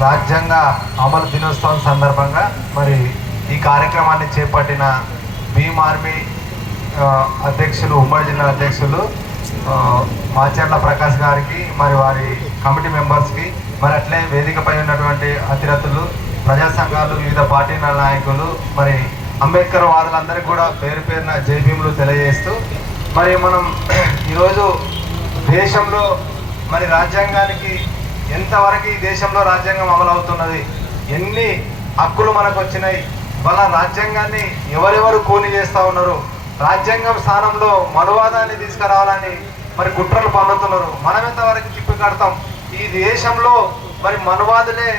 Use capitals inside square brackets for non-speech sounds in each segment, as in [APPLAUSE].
రాజ్యాంగ అమలు దినోత్సవం సందర్భంగా మరి ఈ కార్యక్రమాన్ని చేపట్టిన భీమ్ ఆర్మీ అధ్యక్షులు ఉమ్మడి జిల్లా అధ్యక్షులు మాచర్ల ప్రకాష్ గారికి మరి వారి కమిటీ మెంబర్స్కి మరి అట్లే వేదికపై ఉన్నటువంటి అతిరథులు ప్రజా సంఘాలు వివిధ పార్టీల నాయకులు మరి అంబేద్కర్ వాదులందరికీ కూడా పేరు పేరున జైభీములు తెలియజేస్తూ మరి మనం [CLEARS THROAT] ఈరోజు దేశంలో మరి రాజ్యాంగానికి ఎంతవరకు ఈ దేశంలో రాజ్యాంగం అమలవుతున్నది? ఎన్ని హక్కులు మనకు వచ్చినాయి వాళ్ళ రాజ్యాంగాన్ని ఎవరెవరు కూని చేస్తూ ఉన్నారు? రాజ్యాంగం స్థానంలో మనువాదాన్ని తీసుకురావాలని మరి కుట్రలు పన్నుతున్నారు. మనం ఎంతవరకు తిప్పి కడతాం? ఈ దేశంలో మరి మనువాదులే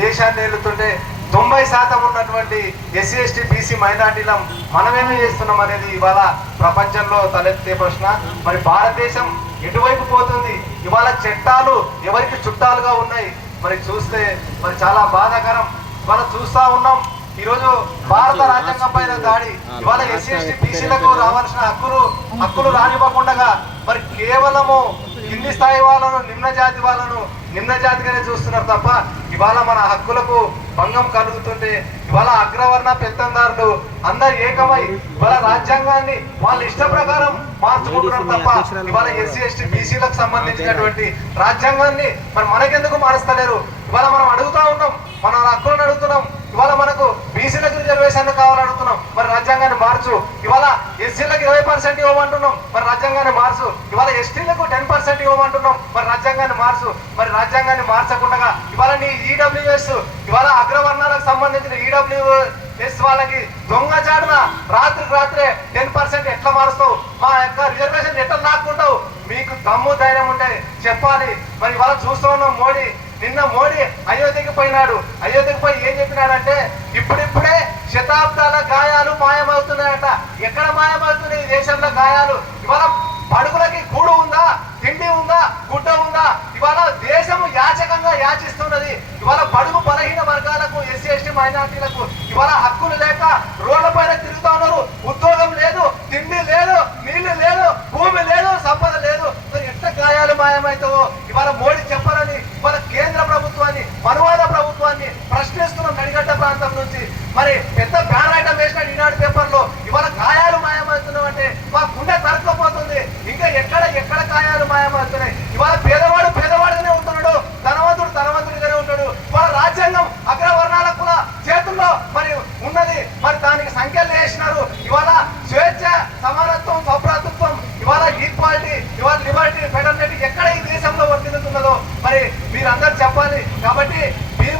దేశాన్ని ఏలుతుంటే తొంభై శాతం ఉన్నటువంటి ఎస్సీ ఎస్టీ బీసీ మైనార్టీల మనమేమి చేస్తున్నాం అనేది ఇవాళ ప్రపంచంలో తలెత్తే ప్రశ్న. మరి భారతదేశం ఎటువైపు పోతుంది? ఇవాళ చట్టాలు ఎవరికి చుట్టాలుగా ఉన్నాయి? మరి చూస్తే మరి చాలా బాధాకరం. మనం చూస్తా ఉన్నాం. ఈరోజు భారత రాజ్యాంగం పైన దాడి. ఇవాళ ఎస్సీ ఎస్టీ బీసీలకు రావాల్సిన హక్కులు హక్కులు రానివ్వకుండా మరి కేవలము కింది స్థాయి వాళ్ళను నిమ్న జాతి వాళ్ళను నిమ్న జాతిగానే చూస్తున్నారు తప్ప ఇవాళ మన హక్కులకు భంగం కలుగుతుంటే ఇవాళ అగ్రవర్ణ పెత్తందారులు అందరు ఏకమై ఇవాళ రాజ్యాంగాన్ని వాళ్ళ ఇష్ట ప్రకారం మార్చుకుంటున్నారు తప్ప ఇవాళ ఎస్సీ ఎస్టీ బీసీలకు సంబంధించినటువంటి రాజ్యాంగాన్ని మరి మనకెందుకు మారుస్తలేరు? ఇవాళ మనం అడుగుతా ఉన్నాం మన మనకు బీసీలకు రిజర్వేషన్లు కావాలడుగుతున్నాం మరి రాజ్యాంగాన్ని మార్చు. ఇవాళ ఎస్సీలకు ఇరవై పర్సెంట్ ఇవ్వమంటున్నాం. మరి రాజ్యాంగాన్ని మార్చు. ఇవాళ ఎస్టీలకు టెన్ పర్సెంట్ ఇవ్వమంటున్నాం. మరి రాజ్యాంగాన్ని మార్చు. మరి రాజ్యాంగాన్ని మార్చకుండా ఇవాళ నీ ఈడబ్ల్యూఎస్ ఇవాళ అగ్రవర్ణాలకు సంబంధించిన ఈడబ్ల్యూఎస్ వాళ్ళకి దొంగ చాటున రాత్రికి రాత్రే టెన్ పర్సెంట్ ఎట్లా మారుస్తావు? మా యొక్క రిజర్వేషన్ ఎట్లా లాక్కుంటావు? మీకు దమ్ము ధైర్యం ఉంటే చెప్పాలి. మరి ఇవాళ చూస్తూ ఉన్నాం మోడీ. నిన్న మోడీ అయోధ్యకి పోయినాడు. అయోధ్యకి పోయి ఏం చెప్పినాడంటే ఇప్పుడిప్పుడే శతాబ్దాల గాయాలు మాయమవుతున్నాయట. ఎక్కడ మాయమవుతున్నాయి ఈ దేశంలో గాయాలు? ఇవాళ పడుగులకి కూడు ఉందా? తిండి ఉందా? గుడ్డ ఉందా? ఇవాళ దేశము యాచకంగా యాచిస్తున్నది. ఇవాళ పడుగు బలహీన వర్గాలకు ఎస్సీ ఎస్టీ మైనార్టీలకు ఇవాళ హక్కులు లేక రోడ్ల పైన తిరుగుతా ఉన్నారు ఉద్యోగం లేదు తిండి లేదు నీళ్ళు లేదు భూమి లేదు సంపద లేదు మరి ఎంత గాయాలు మాయమవుతావో ఇవాళ మోడీ చెప్పాలని ఇవాళ కేంద్ర ప్రభుత్వాన్ని మనువాద ప్రభుత్వాన్ని ప్రశ్నిస్తున్నాం నడిగడ్డ ప్రాంతం నుంచి. మరి పెద్ద బ్యాన్ ఐటమ్ వేసిన ఈనాడు పేపర్లో ఇవాళ గాయాలు మాయమవుతున్నాం అంటే మా గుండె తరకపోతుంది ఇంకా ఎక్కడ ఎక్కడ కాయాలు మాయమవుతున్నాయి? ఇవాళ పేదవాడు పేదవాడుగానే ఉంటున్నాడు. ధనవంతుడు ధనవంతుడిగానే ఉంటాడు వాళ్ళ రాజ్యాంగం అగ్రవర్ణాల కుల చేతుల్లో మరి ఉన్నది. మరి దానికి సంఖ్యలు వేసినారు. ఇవాళ స్వేచ్ఛ సమానత్వం సౌభ్రాతృత్వం ఇవాళ ఈక్వాలిటీ ఇవాళ లిబర్టీ ఫెడర్నిటీ ఎక్కడ ఈ దేశంలో వర్తిల్లుతున్నదో మరి మీరందరూ చెప్పాలి. కాబట్టి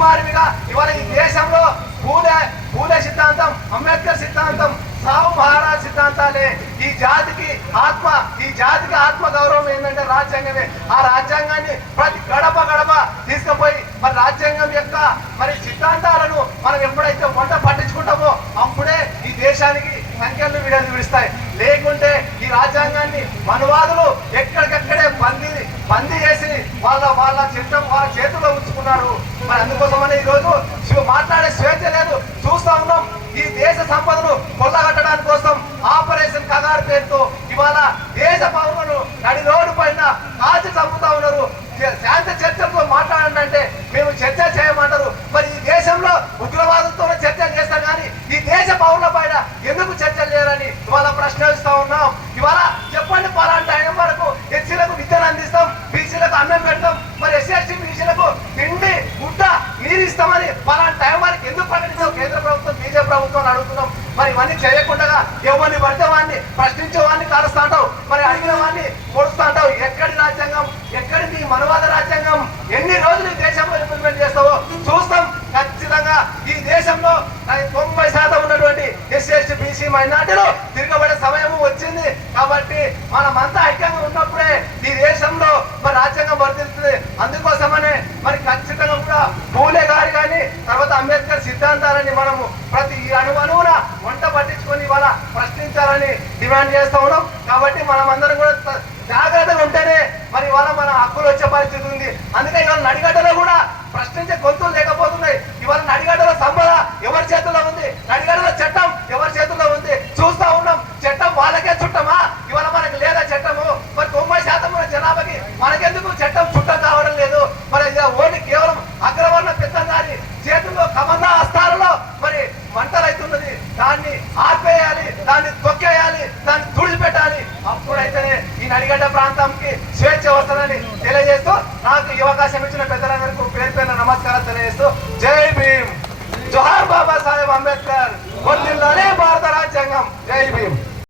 కుమారుడిగా ఇవాళ ఈ దేశంలో పూలే పూలే సిద్ధాంతం అంబేద్కర్ సిద్ధాంతం సావు మహారాజ్ సిద్ధాంతాలే. ఈ జాతికి ఆత్మ ఈ జాతికి ఆత్మ గౌరవం ఏంటంటే రాజ్యాంగమే. ఆ రాజ్యాంగాన్ని ప్రతి గడప గడప తీసుకుపోయి మరి రాజ్యాంగం యొక్క మరి సిద్ధాంతాలను మనం ఎప్పుడైతే వంట పట్టించుకుంటామో అప్పుడే ఈ దేశానికి సంఖ్యలు విడలు విడుస్తాయి. లేకుంటే ఈ రాజ్యాంగాన్ని మనువాదులు ఎక్కడికక్కడే బందీ బందీ చేసి వాళ్ళ వాళ్ళ చిత్తం వాళ్ళ చేతుల్లో ఉంచుకున్నారు. మరి అందుకోసమని ఈ రోజు శివ మాట్లాడే స్వేచ్ఛ లేదు. చూస్తా ఉన్నాం ఈ దేశ సంపదను కొల్లగట్టడానికి కోసం ఆపరేషన్ కగారు పేరుతో ఇవాళ దేశ పౌరులను నడి రోడ్డు పైన కాల్చి చంపుతా ఉన్నారు. శాంతి శాంత చర్చలతో మాట్లాడండి అంటే మేము చర్చ చేయమంటారు మరి ఈ దేశంలో ఉగ్రవాదంతో చర్చలు చేస్తాం కానీ ఈ దేశ పౌరుల పైన ఎందుకు చర్చలు చేయరని ఇవాళ ప్రశ్నిస్తా ఉన్నాం ఇవాళ చెప్పండి పలాంటి టైం వరకు ఎస్సీలకు విద్యను అందిస్తాం బీసీలకు అన్నం పెడతాం మరి ఎస్సీ ఎస్టీ బీసీలకు తిండి గుడ్డ నీరు ఇస్తామని పలాంటి టైం వరకు ఎందుకు ప్రకటించావు కేంద్ర ప్రభుత్వం బీజేపీ ప్రభుత్వం అడుగుతున్నాం. మరి ఇవన్నీ చేయకుండా ఎవరిని పడితే వాడిని ప్రశ్నించే వాడిని కాలుస్తా అంటావు మరి అడిగిన వాడిని పొడుస్తా అంటావు ఎక్కడి రాజ్యాంగం? ఎక్కడి నీ మనవాద రాజ్యాంగం? ఎన్ని రోజులు ఈ దేశంలో ఇంప్లిమెంట్ చేస్తావో చూస్తాం. ఖచ్చితంగా ఈ దేశంలో తొంభై శాతం ఉన్నటువంటి ఎస్సీ బీసీ మైనార్టీలు తిరగబడే సమయం వచ్చింది. కాబట్టి మనమంతా ఐక్యంగా ఉన్నప్పుడే ఈ దేశంలో మరి రాజ్యాంగం వర్తిస్తుంది. అందుకు మరి ఖచ్చితంగా కూడా పూలే గారు కానీ తర్వాత అంబేద్కర్ సిద్ధాంతాలని మనము ప్రతి అణువణువున వంట పట్టించుకొని ఇవాళ ప్రశ్నించాలని డిమాండ్ చేస్తా ఉన్నాం. కాబట్టి మనం అందరం కూడా జాగ్రత్తగా ఉంటేనే మరి ఇవాళ మన హక్కులు వచ్చే పరిస్థితి ఉంది. అందుకే ఇవాళ నడిగడ్డలో కూడా ప్రశ్నించే గొంతులు లేకపోతున్నాయి. ఇవాళ నడిగడ్డల సంపద ఎవరి చేతుల్లో ఉంది? నడిగడ్డల చట్టం ఎవరి చేతుల్లో ఉంది? చూస్తా ఉన్నాం. చట్టం వాళ్ళకే చుట్టమా ఇవాళ మనకి లేదా చట్టము మరి తొంభై శాతం ఉన్న జనాభాకి మనకెందుకు చట్టం చుట్టం కావడం లేదు మరి ఇక ఓన్లీ కేవలం అగ్రవర్ణ పెద్ద నడిగడ్డ ప్రాంతంకి స్వేచ్ఛ వస్తుందని తెలియజేస్తూ నాకు ఈ అవకాశం ఇచ్చిన పెద్దలందరికీ పేరు పేరు నమస్కారం తెలియజేస్తూ జై భీమ్. జోహార్ బాబా సాహెబ్ అంబేద్కర్. పొందిందని భారత రాజ్యాంగం. జై భీమ్.